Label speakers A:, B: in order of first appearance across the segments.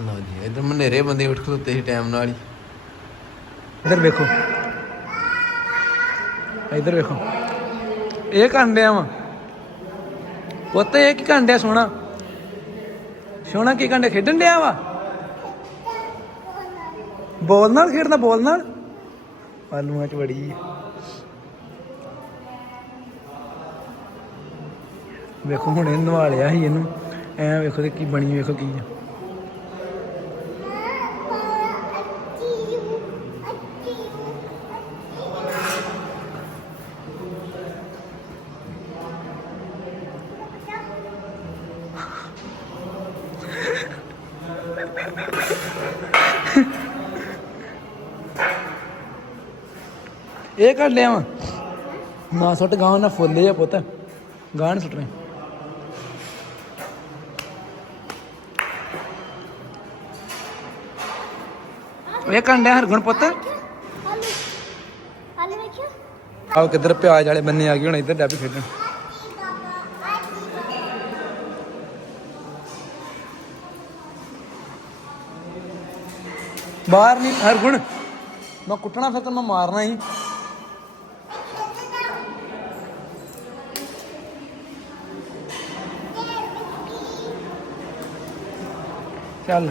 A: ਲਓ ਜੀ ਇਧਰ ਮਨੇਰੇ ਬੰਦੇ ਉੱਠ ਖਲੋਤੇ ਸੀ ਟਾਈਮ ਨਾਲ ਹੀ।
B: ਇੱਧਰ ਵੇਖੋ। ਇੱਧਰ ਵੇਖੋ। ਇਹ ਕਰਨ ਵਾ। ਪੁੱਤ, ਇਹ ਕੀ ਕਰਨ ਡਿਆ ਸੋਹਣਾ ਕੀ ਕਰਨ ਖੇਡਣ ਡਿਆ ਵਾ? ਬੋਲ ਨਾਲ ਖੇਡਦਾ, ਬੋਲ ਨਾਲ? ਆਲੂਆਂ ਚ ਬੜੀ ਵੇਖੋ, ਹੁਣ ਇਹ ਨਵਾ ਲਿਆ ਸੀ ਇਹਨੂੰ। ਐ ਵੇਖੋ ਤੇ ਕੀ ਬਣੀ, ਵੇਖੋ ਕੀ ਆ। ਇਹ ਕੱਢ ਲਿਆ ਵਾ। ਨਾ ਸੁੱਟ ਗਾਂ ਨਾ ਫੁੱਲੇ ਆ ਪੁੱਤ। ਗਾਂ ਨੀ ਸੁੱਟਣੇ। ਇਹ ਕੰਡਿਆ ਹਰਗੁਣ ਪੁੱਤ।
C: ਆਲੂ
B: ਕਿੱਧਰ ਪਿਆਜ਼ ਵਾਲੇ ਬੰਨੇ ਆ ਗਏ ਹੁਣ, ਇੱਧਰ ਡੱਬ ਖੇਡਣ। ਬਾਹਰ ਨਹੀਂ ਹਰਗੁਣ। ਮੈਂ ਕੁੱਟਣਾ ਫਿਰ ਤਾਂ ਮੈਂ ਮਾਰਨਾ ਹੀ। ਚੱਲ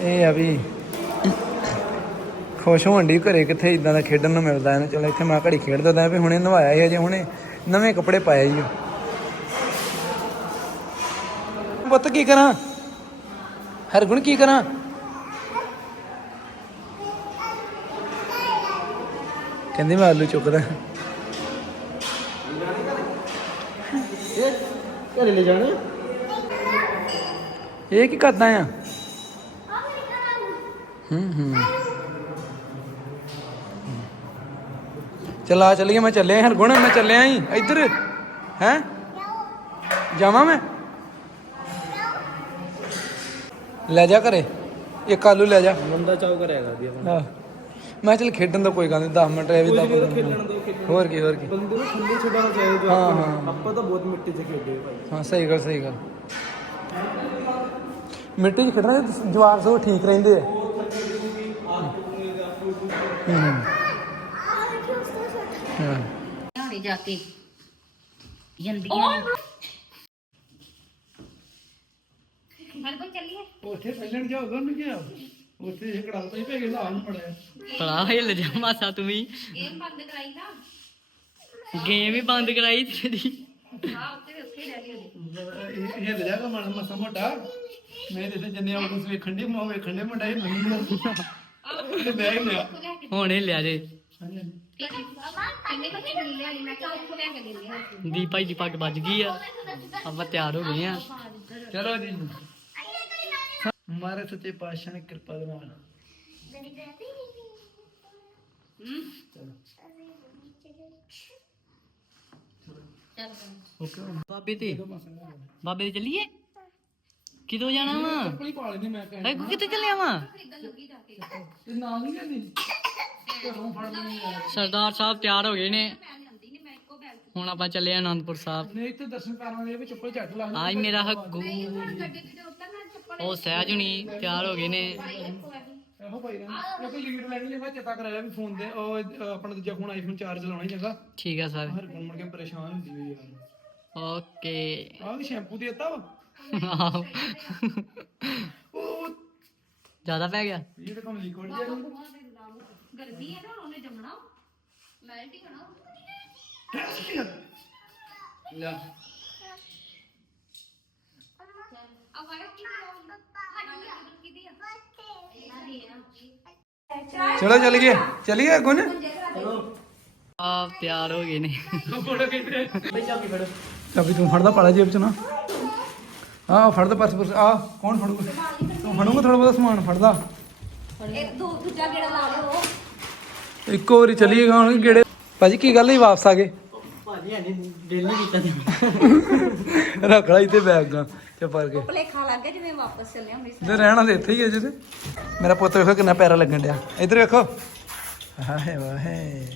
B: ਇਹ ਆ ਵੀ ਖੁਸ਼ ਹੋਣ ਦੀ ਘਰੇ ਕਿੱਥੇ ਇਦਾਂ ਦਾ ਖੇਡਣ ਨੂੰ ਮਿਲਦਾ ਇਹਨੂੰ। ਚਲ ਇੱਥੇ ਮੈਂ ਘੜੀ ਖੇਡਦਾ ਤਾਂ ਵੀ ਹੁਣੇ ਨਵਾਇਆ ਹੀ ਅਜੇ ਹੁਣੇ ਨਵੇਂ ਕੱਪੜੇ ਪਾਏ ਹੀ ਪੁੱਤ ਕੀ ਕਰਾਂ? ਹਰਗੁਣ ਕੀ ਕਰਾਂ? ਕਹਿੰਦੀ ਮੈਂ ਆਲੂ ਚੁੱਕਦਾ।
D: ਘਰੇ ਲੈ ਜਾਣੇ?
B: ਇਹ ਕੀ ਕਰਦਾ ਆ? ਹੂੰ ਹੂੰ। ਚਲਾ ਚੱਲੀਏ ਮੈਂ ਚੱਲਿਆ ਹਰਗੁਣ ਮੈਂ ਚੱਲਿਆ ਹੀ ਇੱਧਰ ਹੈ? ਜਾਵਾਂ ਮੈਂ? ਲੈ ਜਾ ਘਰੇ। ਇੱਕ ਆਲੂ ਲੈ ਜਾ।
D: ਬੰਦਾ ਚਾਉ ਕਰੇਗਾ ਵੀ ਆਪਣਾ।
B: ਮੈਂ ਚੱਲ ਖੇਡਣ ਦਾ ਕੋਈ ਗੱਲ ਨਹੀਂ 10 ਮਿੰਟ ਰਹਿ ਵੀ 10
D: ਖੇਡਣ ਦੋ ਖੇਡਣ
B: ਹੋਰ ਕੀ ਹੋਰ ਕੀ।
D: ਬੰਦੇ ਨੂੰ ਖੁੱਲੇ ਛੱਡਣਾ ਚਾਹੀਦਾ ਜੋ ਆਪਾਂ
B: ਹਾਂ।
D: ਆਪਾਂ ਤਾਂ ਬਹੁਤ ਮਿੱਟੀ 'ਚ ਖੇਡੇ ਭਾਈ।
B: ਹਾਂ ਸਹੀ ਗੱਲ ਸਹੀ ਗੱਲ। ਮਿੱਟੀ 'ਚ ਖੇਡਣਾ ਜਵਾਰ ਸੋ ਠੀਕ ਰਹਿੰਦੇ ਆ।
E: ਹੁਣੇ ਜਾ ਕੇ ਜੰਦੀਆਂ ਹਰ ਕੋਈ ਚੱਲੀਏ।
B: ਉੱਥੇ ਪਹਿਲਣ ਜਾਊਗਾ ਉਹਨੂੰ ਕੀ ਉੱਥੇ ਇਹ ਕੜਾਲ ਪਈ ਪੈ ਗਿਆ ਆਨ ਪੜਿਆ
F: ਭਲਾ ਹਿੱਲ ਜਾ ਮਾਸਾ ਤੂੰ ਵੀ।
E: ਗੇਮ ਬੰਦ ਕਰਾਈ ਨਾ
F: ਗੇਮ ਹੀ ਬੰਦ ਕਰਾਈ ਤੇਰੀ।
E: ਹਾਂ ਉੱਤੇ ਉੱਥੇ ਰਹਿ ਗਈ
B: ਇਹ ਹਿੱਲ ਜਾਗਾ ਮਾੜਾ ਮਸਾ ਮੋਟਾ। ਮੈਂ ਤੇ ਜੰਨੇ ਆਉਂਦਾ ਵੇਖਣ ਦੀ ਮੋ ਵੇਖਣ ਦੇ ਮੁੰਡਾ ਹਿੱਲਣ ਲਿਆ।
F: ਹੁਣ ਜੇ
E: ਮਿਲ ਲਿਆ ਲੈ ਹਾਂ
F: ਦੀ ਭਾਈ ਦੀ ਪੱਗ ਵੱਜ ਗਈ ਆ। ਆਪਾਂ ਤਿਆਰ ਹੋ ਗਏ ਆ।
B: ਚਲੋ ਜੀ। ਮਾਰੇ ਸੱਚੇ ਪਾਤਸ਼ਾਹ ਨੇ ਕਿਰਪਾ ਦੇ ਨਾਲ।
F: ਬਾਬੇ ਤੇ। ਬਾਬੇ ਤੇ ਚੱਲੀਏ? ਕਿਦੋਂ ਜਾਣਾ ਵਾ?
B: ਕੋਈ ਪਾਲ ਨਹੀਂ ਮੈਂ
F: ਐ ਕਿੱਥੇ ਚੱਲਿਆ ਵਾ?
B: ਤੇ ਨਾਲ ਨਹੀਂ ਜਾਂਦੀ
F: ਸਰਦਾਰ ਸਾਹਿਬ ਤਿਆਰ ਹੋ ਗਏ ਨੇ। ਹੁਣ ਆਪਾਂ ਚੱਲੇ ਆ ਆਨੰਦਪੁਰ ਸਾਹਿਬ।
B: ਨਹੀਂ ਇੱਥੇ ਦਰਸ਼ਨ ਕਰਨ ਦੇ ਵੀ ਚੱਪਲ ਝੱਟ ਲਾ
F: ਆਜ ਮੇਰਾ ਹੱਗੂ ਉਹ ਸਹਿਜ ਹੁਣੀ ਤਿਆਰ ਹੋ ਗਏ ਨੇ।
B: ਇਹੋ ਭਾਈ ਨਾ ਇਹ ਲੀਡ ਲੈਣੀ ਮੈਂ ਚੇਤਾ ਕਰਾਇਆ ਵੀ ਫੋਨ ਤੇ ਉਹ ਅਹ, ਆਪਣਾ ਦੂਜਾ ਫੋਨ ਆਈਫੋਨ ਚਾਰਜ ਲਾਉਣਾ ਹੀ ਚੰਗਾ
F: ਠੀਕ ਆ ਸਰ।
B: ਹਰ ਫੋਨ ਮੁੜ ਕੇ ਪਰੇਸ਼ਾਨ ਹੁੰਦੀ ਹੈ ਯਾਰ।
F: ਓਕੇ।
B: ਆਹ ਵੀ ਸ਼ੈਂਪੂ ਦੇ ਦਿੱਤਾ ਵਾ?
F: ਆਹੋ।
B: ਉਹ
F: ਜ਼ਿਆਦਾ ਪੈ ਗਿਆ।
B: ਇਹ ਤਾਂ ਕੰਮ ਲਿਕਵਿਡ ਜਿਹਾ।
E: ਗਰਮੀ ਹੈ ਨਾ ਉਹਨੇ ਜੰਮਣਾ। ਮੈਲਟ ਹੀ ਹੋਣਾ।
B: ਲੈ।
E: ਆ ਵਾਇਆ ਕੀ ਕਿਦੀ ਆ।
B: ਚਲੋ ਚੱਲੀਏ ਚੱਲੀਏ ਗੁਣ
F: ਆ ਤਿਆਰ ਹੋ ਗਏ ਨੇ।
B: ਫੋਟੋ ਖਿੱਚ ਰਹੇ ਚਾਬੀ ਤੂੰ ਫੜਦਾ ਪਾਲਾ ਜੇਬ ਚ ਨਾ। ਆਹ ਫੜਦਾ ਪਰਸ ਪਰਸ। ਆ ਕੌਣ ਫੜੂਗਾ? ਤੂੰ ਫੜੂਗਾ ਥੋੜਾ ਬਹੁਤਾ ਸਮਾਨ? ਫੜਦਾ।
C: ਇੱਕ ਦੋ ਦੂਜਾ ਗੇੜਾ ਲਾ ਲਿਓ।
B: ਇੱਕੋ ਵਾਰੀ ਚੱਲੀਏ ਗਾਣ ਗੇੜੇ। ਭਾਜੀ ਕੀ ਗੱਲ ਹੀ ਵਾਪਸ ਆ ਗਏ?
F: ਭਾਜੀ ਐਨੀ ਦਿਲ ਨਹੀਂ ਕੀਤਾ
B: ਰੱਖ ਲਾ ਇੱਥੇ ਬੈਗ ਤੇ ਪਰ ਕੇ।
C: ਭਲੇਖਾ ਲੱਗ ਗਿਆ ਜਿਵੇਂ ਵਾਪਸ ਚੱਲੇ ਅੰਮ੍ਰਿਤਸਰ।
B: ਤੇ ਰਹਿਣਾ ਤੇ ਇੱਥੇ ਹੀ ਹੈ ਜਿਹਦੇ ਮੇਰਾ ਪੁੱਤ ਵੇਖੋ ਕਿੰਨਾ ਪਿਆਰਾ ਲੱਗਣ ਡਿਆ। ਇੱਧਰ ਵੇਖੋ। ਹਾਏ ਵਾਹੇ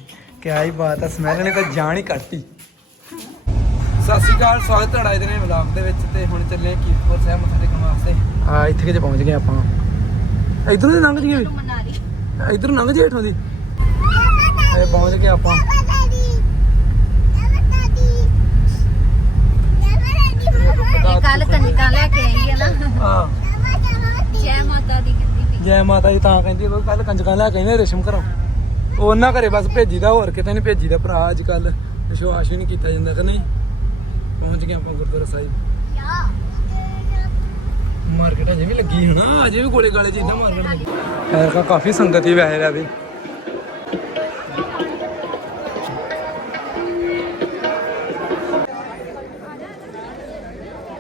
B: ਕੀ ਆਈ ਬਾਤ ਹੈ ਸਮੈਲ ਨੇ ਤਾਂ ਜਾਨ ਹੀ ਕੱਟੀ ਸਤਿ ਸ਼੍ਰੀ ਅਕਾਲ ਸਵਾਗਤ ਤੁਹਾਡਾ ਇਹਦੇ ਨੇ ਵਲੌਗ ਦੇ ਵਿੱਚ ਤੇ ਹੁਣ ਚੱਲੇ ਆ ਕੀਰਤਪੁਰ ਸਾਹਿਬ ਮੱਥਾ ਟੇਕਣ ਵਾਸਤੇ। ਆ ਇੱਥੇ ਕਿ ਪਹੁੰਚ ਗਏ ਆਪਾਂ। ਇਧਰੋਂ ਦੀ ਲੰਘ ਜੀਏ
C: ਮਨਾਲੀ।
B: ਇਧਰ ਲੰਘ ਜੇ ਹੇਠੋਂ ਦੀ। ਇਹ ਪਹੁੰਚ ਗਏ ਆਪਾਂ।
C: ਇਹ ਕੱਲ ਕੰਜਕਾਂ ਲੈ ਕੇ ਆਈ ਹੈ ਨਾ।
B: ਹਾਂ।
C: ਜੈ ਮਾਤਾ ਦੀ ਕੀਤੀ ਸੀ
B: ਜੈ ਮਾਤਾ ਜੀ ਤਾਂ ਕਹਿੰਦੀ ਉਹ ਕੱਲ ਕੰਜਕਾਂ ਲੈ ਕੇ ਆਈ ਨੇ ਰੇਸ਼ਮ ਘਰੋਂ। ਉਹ ਉਹਨਾਂ ਘਰੇ ਬਸ ਭੇਜੀ ਦਾ ਹੋਰ ਕਿਤੇ ਨਹੀਂ ਭੇਜੀ ਦਾ ਭਰਾ ਅੱਜ ਕੱਲ ਵਿਸ਼ਵਾਸ ਹੀ ਨਹੀਂ ਕੀਤਾ ਜਾਂਦਾ ਕਿ ਨਹੀਂ। ਪਹੁੰਚ ਗਏ ਆਪਾਂ ਗੁਰਦੁਆਰਾ ਸਾਹਿਬ। ਮਾਰਕੀਟ ਅਜੇ ਵੀ ਲੱਗੀ ਹੋਣਾ ਅਜੇ ਵੀ ਗੋਲੇ ਗਾਲੇ ਚ ਇੰਨਾ ਮਾਰਕੀਟ ਲੱਗੀ ਕਾ ਕਾਫੀ ਸੰਗਤ ਹੀ ਵੈਸੇ ਵੀ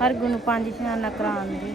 G: ਹਰ ਗੁਣ ਪੰਜ ਇਸ਼ਨਾਨਾ ਕਰਾਉਣ ਦੀ।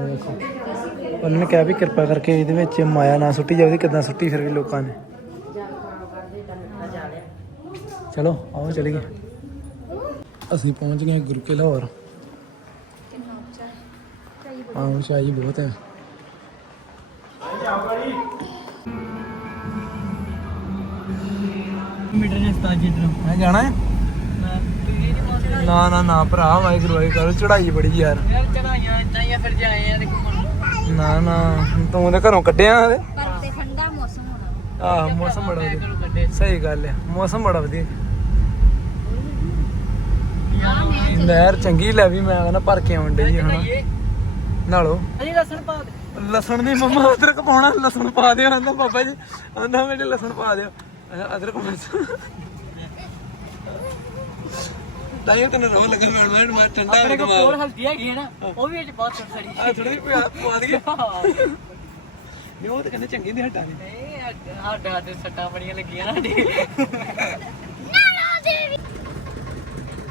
B: ਆਪਾਂ ਦੇ ਕੰਮ ਵੇਖੋ ਉਹਨਾਂ ਨੇ ਕਿਹਾ ਵੀ ਕਿਰਪਾ ਕਰਕੇ ਇਹਦੇ ਵਿੱਚ ਮਾਇਆ ਨਾ ਸੁੱਟੀ ਜਾਵੇ ਕਿਦਾਂ ਸੁੱਟੀ ਫਿਰ ਵੀ ਲੋਕਾਂ ਨੇ। ਚਲੋ ਆਓ ਚਲੀਏ। ਅਸੀਂ ਪਹੁੰਚ ਗਏ ਗੁਰੂ ਕੇ ਲਾਹੌਰ। ਆਹ ਸ਼ਾਹੀ ਬਹੁਤ ਹੈ।
F: ਮੀਟਰ ਨੇ ਸਤਾ ਜੀ ਇਧਰੋਂ
B: ਮੈਂ ਜਾਣਾ ਹੈ? ਨਾ ਨਾ ਨਾ ਭਰਾ ਵਾਹਿਗੁਰੂ ਵਾਹਿਗੁਰੂ ਚੜਾਈ ਬੜੀ ਯਾਰ।
F: ਯਾਰ ਚੜਾਈਆਂ ਆ ਫਿਰ ਜਾਏ ਆ ਤੇ ਘੁੰਮਣ
B: ਨਾ ਨਾ ਤੂੰ ਤੇ ਘਰੋਂ ਕੱਢਿਆ
C: ਪਰ ਤੇ ਠੰਡਾ ਮੌਸਮ ਹੋਣਾ।
B: ਆਹ ਮੌਸਮ ਬੜਾ ਵਧੀਆ।
F: ਕੱਢੇ।
B: ਸਹੀ ਗੱਲ ਹੈ ਮੌਸਮ ਬੜਾ ਵਧੀਆ।
F: ਮੈਂ
B: ਨਹਿਰ ਚੰਗੀ ਲੈ ਵੀ ਮੈਂ ਕਹਿੰਦਾ ਭਰ ਕੇ ਆਉਣ ਡਈ
F: ਇਹ
B: ਨਾਲੋ।
F: ਅਜੇ ਲਸਣ ਪਾ ਦੇ।
B: ਲਸਣ ਨਹੀਂ ਮੰਮਾ ਅਦਰਕ ਪਾਉਣਾ ਲਸਣ ਪਾ ਦਿਓ ਆਂਦਾ ਬਾਬਾ ਜੀ। ਆਂਦਾ ਮੇਰੇ ਲਸਣ ਪਾ ਦਿਓ। ਅਹ ਅਦਰਕ ਪਾ ਤਾਈਓ ਤੈਨੂੰ ਰੋ ਲੱਗਾ ਮੈਂ ਮੈਂ ਮੈਂ ਠੰਡਾ
F: ਆਪਣੇ ਕੋਲ ਕੋਲ ਹਲਦੀ ਹੈਗੀ ਹੈ ਨਾ ਉਹ ਵੀ ਵਿੱਚ ਬਹੁਤ ਸੜੀ।
B: ਆ ਥੋੜੀ ਪਵਾ ਦਈਏ। ਨਹੀਂ ਉਹ ਤਾਂ ਕਹਿੰਦੇ ਚੰਗੀ ਨਹੀਂ ਹਟਾ ਦੀ।
F: ਨਹੀਂ ਸਾਡੇ ਸਾਡੇ ਸੱਟਾਂ ਬੜੀਆਂ ਲੱਗੀਆਂ ਨਾ ਸਾਡੇ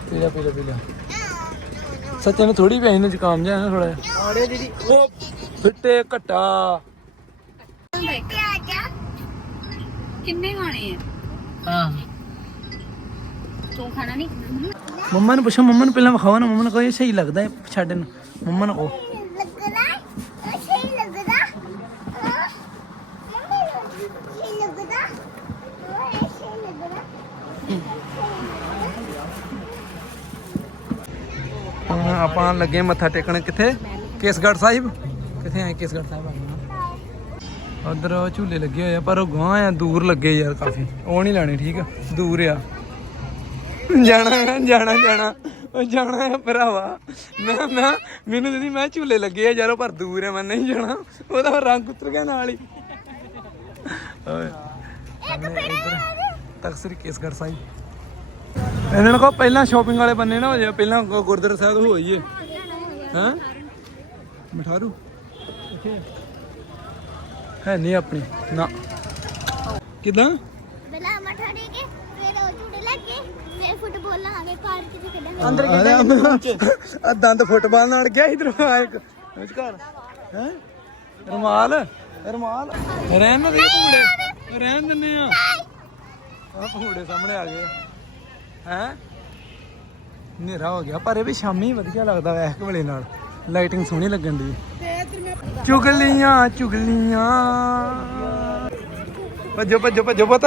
B: ਪੀ ਲਿਆ ਪੀ ਲਿਆ ਪੀ ਲਿਆ ਸੱਚੇ ਨੂੰ ਥੋੜੀ ਪਈ ਨੂੰ ਜ਼ੁਕਾਮ ਜਿਹਾ ਨਾ ਥੋੜਾ ਜਿਹਾ।
F: ਆੜੇ ਦੀਦੀ।
B: ਉਹ ਫਿੱਟੇ ਘਟਾ।
C: ਕਿੰਨੇ ਖਾਣੇ ਆ?
F: ਹਾਂ।
C: ਤੂੰ ਖਾਣਾ ਨਹੀਂ
B: ਮੰਮਾ ਨੂੰ ਪੁੱਛੋ ਮੰਮਾ ਨੂੰ ਪਹਿਲਾਂ ਵਿਖਾਓ ਨਾ ਮੰਮਾ ਨੂੰ ਕਹੋ ਇਹ ਸਹੀ ਲੱਗਦਾ ਹੈ ਛੱਡ ਨੂੰ ਮੰਮਾ ਨੂੰ ਕਹੋ ਆਪਾਂ ਲੱਗੇ ਮੱਥਾ ਟੇਕਣ ਕਿੱਥੇ? ਕੇਸਗੜ੍ਹ ਸਾਹਿਬ। ਕਿੱਥੇ ਆਏ ਕੇਸਗੜ੍ਹ ਸਾਹਿਬ ਆ ਉਧਰ ਝੂਲੇ ਲੱਗੇ ਹੋਏ ਆ ਪਰ ਉਹ ਗਾਂ ਆ ਦੂਰ ਲੱਗੇ ਯਾਰ ਕਾਫੀ। ਉਹ ਨਹੀਂ ਲੈਣੇ ਠੀਕ ਆ? ਦੂਰ ਆ। ਜਾਣਾ ਹੈ, ਜਾਣਾ ਜਾਣਾ। ਉਹ ਜਾਣਾ ਹੈ ਭਰਾਵਾ। ਮੈਂ ਮੈਂ ਮੈਨੂੰ ਕਹਿੰਦੀ ਮੈਂ ਝੂਲੇ ਲੱਗੇ ਆ ਯਾਰੋ ਪਰ ਦੂਰ ਹੈ ਮੈਂ ਨਹੀਂ ਜਾਣਾ। ਉਹਦਾ ਰੰਗ ਉਤਰ ਗਿਆ ਨਾਲ ਹੀ। ਓਏ। ਸ੍ਰੀ ਕੇਸਗੜ੍ਹ ਸਾਹਿਬ। ਇਹਨਾਂ ਕਹੋ ਪਹਿਲਾਂ ਸ਼ਾਪਿੰਗ ਵਾਲੇ ਬੰਨੇ ਨਾ ਹੋ ਜਾਏ ਪਹਿਲਾਂ ਗੁਰਦੁਆਰਾ ਸਾਹਿਬ ਹੋ ਜਾਈਏ ਹਾਂ? ਮਠਾਰੂ? ਹੈ ਨਹੀਂ ਆਪਣੀ। ਨਾ। ਕਿਦਾਂ?
H: ਪਹਿਲਾਂ ਮਠਾ ਦੇ ਕੇ ਫਿਰ ਉਹ ਝੂਟੇ ਲੈ ਕੇ। ਫਿਰ ਫੁੱਟਬਾਲ ਲਾਂਗੇ ਪਾਰਕ 'ਚ ਖੇਡਾਂਗੇ।
B: ਅੰਦਰ ਆ ਦੰਦ ਫੁੱਟਬਾਲ ਨਾਲ ਗਿਆ ਇਧਰ ਆ ਇੱਕ। ਵਿਚਕਾਰ ਹੈ? ਰਮਾਲ? ਰਮਾਲ? ਰਹਿਣ ਦੇ ਭੂੜੇ। ਰਹਿਣ ਦਿੰਨੇ ਆ। ਆ ਭੂੜੇ ਸਾਹਮਣੇ ਆ ਗਏ। ਹੈ? ਹਨੇਰਾ ਹੋ ਗਿਆ ਪਰ ਇਹ ਵੀ ਸ਼ਾਮੀ ਵਧੀਆ ਲੱਗਦਾ ਵੈਸ ਵੇਲੇ ਨਾਲ। ਲਾਈਟਿੰਗ ਸੋਹਣੀ ਲੱਗਣ ਦੀ ਚੁਗਲੀਆਂ ਚੁਗਲੀਆਂ। ਭੱਜੋ ਭੱਜੋ ਭੱਜੋ ਪੁੱਤ।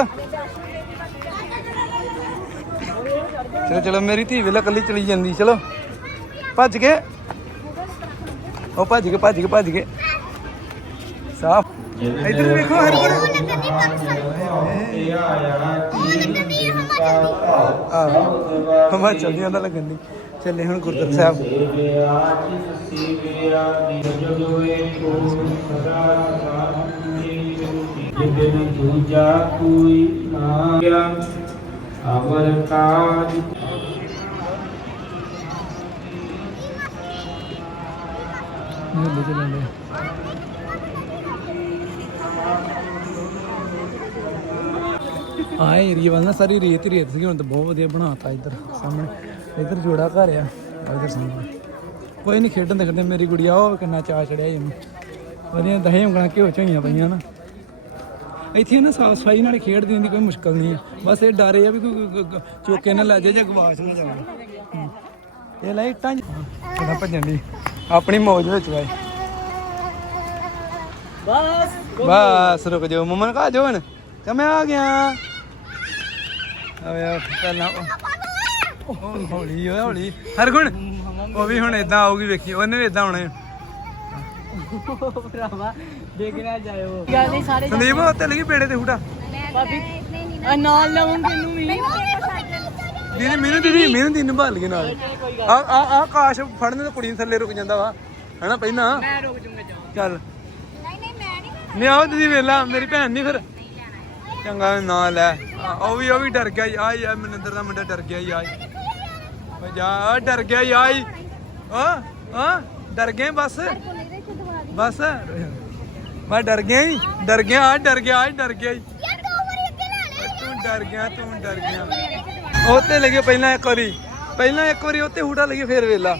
B: ਚਲੋ ਚਲੋ ਮੇਰੀ ਧੀ ਵੇਲੇ ਕੱਲੀ ਚਲੀ ਜਾਂਦੀ ਚਲੋ। ਭੱਜ ਕੇ। ਉਹ ਭੱਜ ਕੇ ਭੱਜ ਕੇ ਭੱਜ ਕੇ। ਸਾਫ਼। ਇੱਧਰ ਵੇਖੋ ਹਰ ਕੋਲ। ਆਹ ਹਮਾ ਚੱਲਦੀ ਆਂਦਾ ਲੱਗਣ ਦੀ ਚੱਲੇ ਹੁਣ ਗੁਰਦੁਆਰਾ ਸਾਹਿਬ।
D: ਅਮਰ ਕਾਜ
B: ਝੂਲੇ ਚੱਲਣ ਦੇ ਆ। ਏਰੀਆ ਵੱਲ ਸਾਰੀ ਰੇਤ ਹੀ ਰੇਤ ਸੀ, ਹੁਣ ਤਾਂ ਬਹੁਤ ਵਧੀਆ ਬਣਾਤਾ ਇੱਧਰ ਸਾਹਮਣੇ। ਇੱਧਰ ਜੋੜਾ ਘਰ ਆ ਇੱਧਰ ਸਾਹਮਣੇ। ਕੋਈ ਨਹੀਂ ਖੇਡਣ ਦੇਖਦੇ ਖੇਡਦੇ ਮੇਰੀ ਗੁੜੀਆ, ਉਹ ਕਿੰਨਾ ਚਾਅ ਚੜਿਆ ਇਹਨੂੰ ਵਧੀਆ ਦਹੀਂ ਉਂਗਲਾਂ ਘਿਓ ਝੋਈਆਂ ਪਈਆਂ ਨਾ। ਇੱਥੇ ਨਾ ਸਾਫ਼ ਸਫ਼ਾਈ ਨਾਲ ਖੇਡਦੀ ਹੁੰਦੀ ਕੋਈ ਮੁਸ਼ਕਲ ਨਹੀਂ ਹੈ ਬਸ ਇਹ ਡਰ ਇਹ ਵੀ ਕੋਈ ਗ- ਨਾ ਲੈ ਜਾਏ ਜਾਂ ਗਵਾਚ ਨਾ ਜਾਵੇ। ਇਹ ਲੈ ਕਿਹਦਾ ਭੱਜਣ ਦੀ ਆਪਣੀ ਮੌਜ ਵਿੱਚ ਵਾਏ
F: ਬਸ
B: ਬਸ ਰੁਕ ਜਾਓ। ਮਮਨ ਕਾ ਜੋ ਕਿ ਮੈਂ ਆ ਗਿਆ? ਆਵੇ ਆ ਪਹਿਲਾਂ ਉਹ- ਹੌਲੀ ਓਏ ਹੌਲੀ। ਹਰਗੁਣ ਉਹ ਵੀ ਹੁਣ ਇਦਾਂ ਆਊਗੀ ਵੇਖੀ। ਉਹਨੇ ਵੀ ਇਦਾਂ ਆਉਣਾ ਹੈ।
F: ਭਰਾਵਾ ਦੇਖ ਨਾ ਜਾਇਓ। ਗੱਲ ਨਹੀਂ ਸਾਰੇ
B: ਸੰਦੀਪ ਉਹ ਤੇ ਲੱਗੀ ਪੇੜੇ ਤੇ ਹੂਟਾ।
F: ਭਾਬੀ ਆ ਨਾਲ ਲਾਉਂਗੇ ਇਹਨੂੰ ਵੀ।
B: ਦੀਦੀ ਮੈਨੂੰ ਦੀਦੀ ਮੈਨੂੰ ਦੀਨ ਭਾਲ ਕੇ ਨਾਲ। ਆ ਆ ਆ ਕਾਸ਼ ਫੜਨ ਤੇ ਕੁੜੀ ਨੂੰ ਥੱਲੇ ਰੁਕ ਜਾਂਦਾ ਵਾ। ਹੈਨਾ ਪਹਿਲਾਂ।
F: ਮੈਂ ਰੁਕ ਜੂੰਗਾ ਜਾ।
B: ਚੱਲ।
H: ਨਹੀਂ ਨਹੀਂ ਮੈਂ ਨਹੀਂ
B: ਨਹੀਂ ਆਓ ਦੀਦੀ ਵੇਲਾ ਮੇਰੀ ਭੈਣ ਨਹੀਂ ਫਿਰ ਚੰਗਾ ਨਾ ਲੈ। ਉਹ ਵੀ ਉਹ ਵੀ ਡਰ ਗਿਆ ਆ ਮਨਿੰਦਰ ਦਾ ਮੁੰਡਾ ਡਰ ਗਿਆ ਆਈ ਓ ਜਾ ਡਰ ਗਿਆ ਆਈ ਆ ਆ ਡਰ ਗਏ ਬਸ। ਬਸ। ਮੈਂ ਡਰ ਗਿਆ ਹੀ ਡਰ ਗਿਆ ਆ ਡਰ ਗਿਆ ਆ ਡਰ ਗਿਆ ਈ।
H: ਯਾਰ ਦੋ ਵਾਰੀ ਅੱਗੇ ਲੈ ਲੈ
B: ਤੂੰ ਡਰ ਗਿਆ ਤੂੰ ਡਰ ਗਿਆ। ਉੱਤੇ ਲੱਗੇ ਪਹਿਲਾਂ ਇੱਕ ਵਾਰੀ। ਪਹਿਲਾਂ ਇੱਕ ਵਾਰੀ ਉੱਤੇ ਹੂਟਾ ਲੱਗੇ, ਫੇਰ ਵੇਲਾ।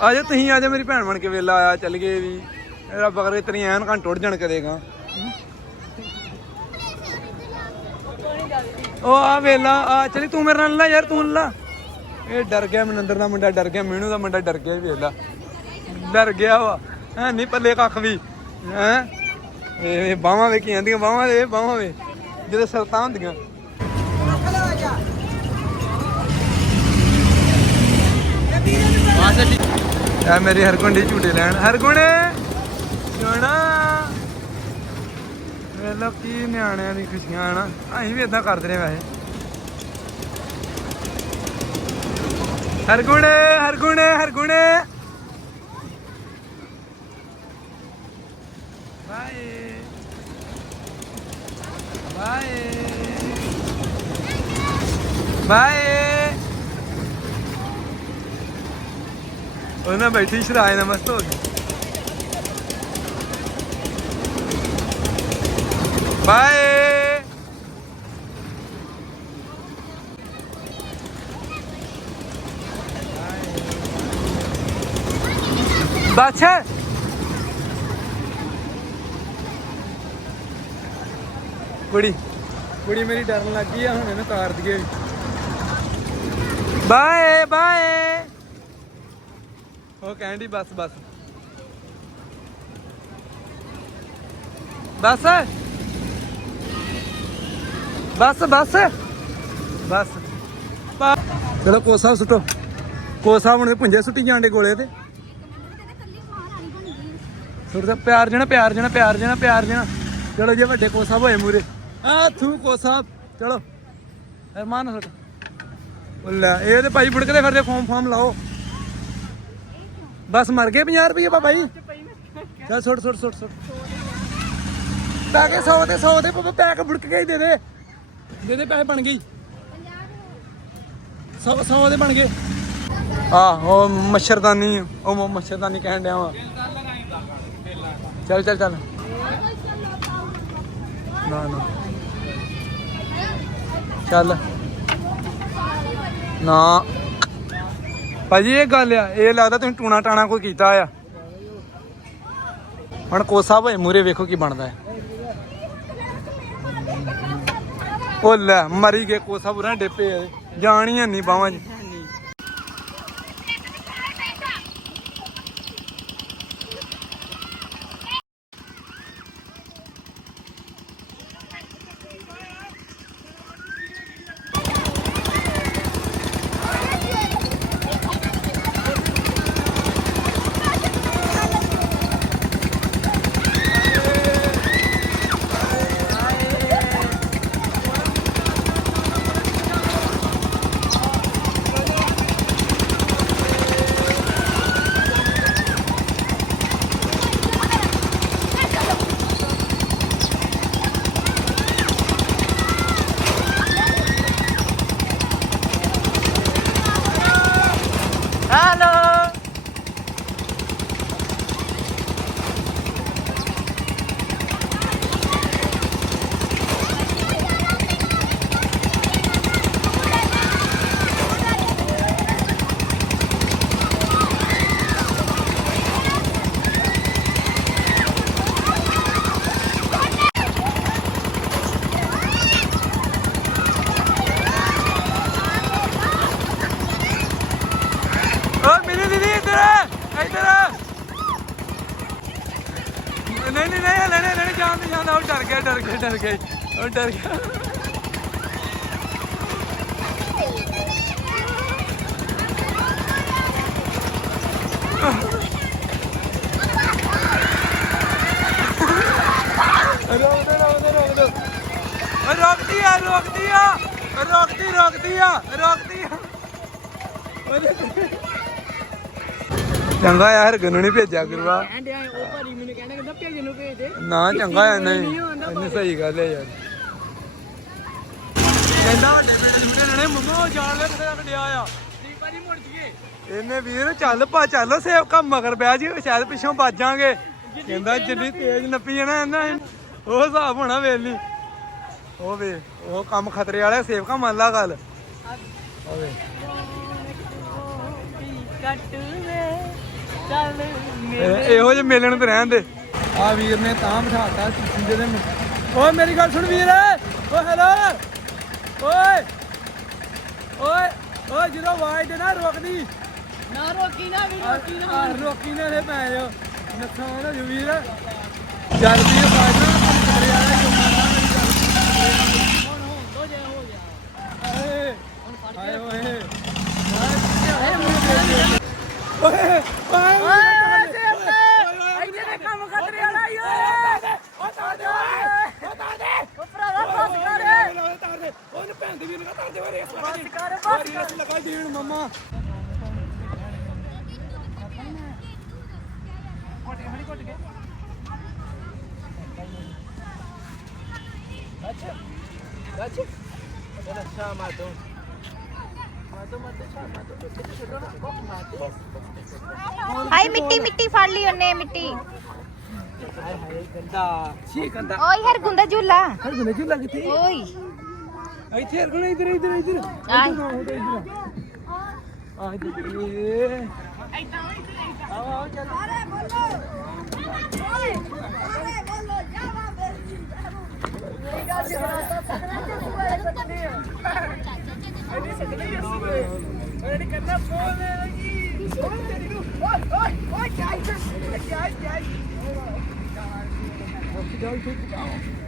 B: ਆ ਜਾ ਤੁਸੀਂ ਆ ਜਾ ਮੇਰੀ ਭੈਣ ਬਣ ਕੇ ਵੇਲਾ ਆਇਆ, ਚੱਲ ਗਏ ਵੀ। ਰੱਬ ਕਰੇ ਤੇਰੀ ਐਨ ਘੰਟ ਟੁੱਟ ਜਾਣ ਕਰੇਗਾ। ਉਹ ਆ ਵੇਲਾ, ਆ ਚਲੀ, ਤੂੰ ਮੇਰੇ ਨਾਲ ਲਾ ਯਾਰ, ਤੂੰ ਲਾ। ਇਹ ਡਰ ਗਿਆ, ਮਨਿੰਦਰ ਦਾ ਮੁੰਡਾ ਡਰ ਗਿਆ, ਮੀਨੂ ਦਾ ਮੁੰਡਾ ਡਰ ਗਿਆ ਵੀ ਵੇਲਾ। ਡਰ ਗਿਆ ਵਾ। ਹੈ ਨਹੀਂ ਪੱਲੇ ਕੱਖ ਵੀ। ਹੈ? ਇਹ ਬਾਹਾਂ ਵੇਖੀ ਜਾਂਦੀਆਂ, ਬਾਹਾਂ ਦੇ ਬਾਹਾਂ ਵੇ। ਜਦੋਂ ਸਰਤਾਂ ਹੁੰਦੀਆਂ। ਆ ਮੇਰੀ ਹਰਗੁੰਡੀ ਝੂਟੇ ਲੈਣ। ਹਰਗੁਣ! ਸੋਣਾ ਵੇਲੋ ਕੀ ਨਿਆਣਿਆਂ ਦੀ ਖੁਸ਼ੀਆਂ ਹਨਾ। ਅਸੀਂ ਵੀ ਇਦਾਂ ਕਰਦੇ ਰਹੇ ਵੈਸੇ। Hargun Hargun Hargun! Bye. Bye. Bye. ਉਹਨਾਂ ਬੈਠੀ ਸ਼ਰਾਏ ਨਾਲ ਮਸਤ ਹੋ ਗਈ ਬਾਏ ਬਾਛਾ ਕੁੜੀ ਕੁੜੀ ਮੇਰੀ ਡਰਨ ਲੱਗ ਗਈ ਆ ਹੁਣ ਇਹਨੂੰ ਤਾਰ ਦਈਏ। ਬਾਏ ਬਾਏ ਉਹ ਕਹਿੰਦੀ ਬਸ ਬਸ। ਬਸ। ਬਸ ਬਸ। ਬਸ। ਚਲੋ ਕੋਸਾ ਸੁੱਟੋ। ਕੋਸਾ ਹੁਣ ਪੁੰਜੇ ਸੁੱਟੀ ਜਾਂਦੇ ਗੋਲੇ ਤੇ। ਸੁੱਟਦਾ ਪਿਆਰ ਜਣਾ ਪਿਆਰ ਜਣਾ ਪਿਆਰ ਜਣਾ ਪਿਆਰ ਜਣਾ। ਚਲੋ ਜੇ ਵੱਡੇ ਕੋਸਾ ਹੋਏ ਮੂਰੇ। ਆ ਥੂ ਕੋਸਾ ਚਲੋ। ਅਰਮਾਨ ਸੁੱਟ। ਉਹ ਲੈ ਇਹ ਤੇ ਭਾਈ ਬੁੜਕਦੇ ਫਿਰਦੇ ਫਾਰਮ ਫਾਰਮ ਲਾਓ। ਬਸ ਮਰ ਗਏ 50 ਰੁਪਏ ਬਾਬਾ ਜੀ। ਚੱਲ ਸੁੱਟ ਸੁੱਟ ਸੁੱਟ ਸੁੱਟ। ਪੈ 100 ਤੇ 100 ਤੇ ਪਾਪਾ ਪੈਕ ਬੁੜਕ ਕੇ ਹੀ ਦੇ ਦੇ। ਦੇ ਦੇ, ਪੈਸੇ ਬਣ ਗਈ 100 100 ਦੇ ਬਣ ਗਏ। ਆਹੋ, ਮੱਛਰਦਾਨੀ, ਉਹ ਮੱਛਰਦਾਨੀ ਕਹਿਣ ਡਿਆ ਵਾ। ਚੱਲ ਚੱਲ ਚੱਲ। ਨਾ ਨਾ। ਚੱਲ। ਨਾ। ਭਾਜੀ, ਇਹ ਗੱਲ ਆ, ਇਹ ਲੱਗਦਾ ਤੁਸੀਂ ਟੂਣਾ ਟਾਣਾ ਕੋਈ ਕੀਤਾ ਆ। ਹੁਣ ਕੋਸਾ ਭਾਈ ਮੂਰੇ ਵੇਖੋ ਕੀ ਬਣਦਾ ਹੈ। ਉਹ ਲੈ, ਮਰੀ ਗਏ ਕੋਸਾ ਬੁਰਾ ਡੇਪੇ ਆ। ਜਾਣ ਹੀ ਨਹੀਂ ਬਾਵਾਂ ਜੀ ਉਹ ਡਰ ਗਿਆ। ਰੋਕ ਦੇ ਰੋਕ ਦੇ ਰੋਕ ਦੇ ਓ ਰੋਕਦੀ ਆ ਰੋਕਦੀ ਆ ਰੋਕਦੀ ਰੋਕਦੀ ਆ ਰੋਕਦੀ ਆ। ਚੰਗਾ ਯਾਰ ਗਨੂ ਨਹੀਂ ਭੇਜਿਆ ਗੁਰੂਆ।
F: ਉਹ ਭਾਰੀ ਮੈਨੂੰ ਕਹਿੰਦਾ ਕਹਿੰਦਾ ਭੇਜ ਨੂੰ ਭੇਜ ਦੇ।
B: ਨਾ ਚੰਗਾ ਐ ਨਹੀਂ। ਇਹਨੇ ਸਹੀ ਗੱਲ ਹੈ ਯਾਰ। ਕਹਿੰਦਾ ਵੱਡੇ ਬੇਟੇ ਨੂੰ ਲੈਣੇ ਮੰਮਾ ਉਹ ਜਾਣ ਲੈ ਕਿਤੇ ਵੱਡਿਆ ਆ? ਦੀਪਾ ਜੀ ਮੁੜ ਜੀਏ ਇਹਨੇ ਵੀਰ ਚੱਲ ਪਾ ਚੱਲ ਸੇਵਕਾ ਮਗਰ ਬਹਿ ਜੀ ਸ਼ਾਇਦ ਪਿੱਛੋਂ ਵੱਜਾਂਗੇ। ਕਹਿੰਦਾ ਜਿੰਨੀ ਤੇਜ਼ ਨੱਪੀ ਜਾਣਾ ਇਹਨਾਂ ਨੇ, ਉਹ ਹਿਸਾਬ ਹੋਣਾ ਵੇਲੀ ਉਹ ਵੇ ਉਹ ਕੰਮ ਖਤਰੇ ਵਾਲਾ ਸੇਵਕਾ ਮੰਨ ਲਾ ਗੱਲ। ਇਹੋ ਜਿਹੇ ਮੇਲਣ ਤੇ ਰਹਿਣ ਦੇ। ਆ ਵੀਰ ਨੇ ਤਾਂ ਬਿਠਾਤਾ ਚੀਚੀ ਦੇ ਓਏ ਮੇਰੀ ਗੱਲ ਸੁਣ ਵੀਰ। ਓਏ ਹੈਲੋ ਓਏ ਓਏ ਓਏ ਜਦੋਂ ਆਵਾਜ਼ ਦੇ ਨਾ ਰੋਕਦੀ।
F: ਨਾ ਰੋਕੀ ਨਾ ਵੀ ਰੋਕੀ ਨਾ।
B: ਆ ਰੋਕੀ ਨਾ ਰੇ ਪੈ ਜਾ ਨੁਕਸਾਨ ਹੋ ਜੂ ਵੀਰ। ਵੀਰ ਆਵਾਜ਼ ਨਾ ਕਰੇ ਵਾਲਾ ਜੋ ਮੰਨਦਾ ਮੇਰੀ ਗੱਲ
F: ਹੁਣ ਹੁਣ ਤੋਂ ਜੇ ਹੋ ਗਿਆ।
B: ਓਏ। ਹਾਏ ਓਏ ਓਏ। ਓਏ
F: ਇੱਥੇ ਦੇ ਕੰਮ ਖਤਰੇ ਵਾਲਾ ਹੀ ਓਏ
B: ਓ ਤਾਰ ਦੇ ਓਏ ਓ ਤਾਰ ਦੇ
F: ਉਹ ਭਰਾਵਾ ਬਸ ਕਰ
B: ਤਾਰ ਦੇ ਉਹਨੇ ਭੈਣ ਲਗਾ ਦੇਣ ਮਮਾ।
G: ਹਾਈ ਮਿੱਟੀ ਮਿੱਟੀ ਫੜ ਲਈ ਉਹਨੇ ਮਿੱਟੀ।
B: ਗੰਦਾ। ਛੀ ਗੰਦਾ।
G: ਓਏ ਹਰ ਗੁੰਦਾ ਝੂਲਾ।
B: ਹਰ ਗੁਨੇ ਕੀ ਲੱਗਦੀ
G: ਓਏ।
B: ਇੱਥੇ ਹਰ ਗੁਨੇ ਇਧਰ ਇਧਰ ਇਧਰ
G: ਆਏ
B: ਆ ਇਧਰ
G: ਮੈਂ ਫੜ
B: ਬੱਚ
F: ਕਹਿੰਦੇ ਕੰਮ ਜਿਹੜਾ ਹੋ ਗਿਆ ਪੁੱਤ ਦਾ ਕੰਮ ਵਾਲੇ
B: ਗੁੰਨੇ ਚ ਤਰ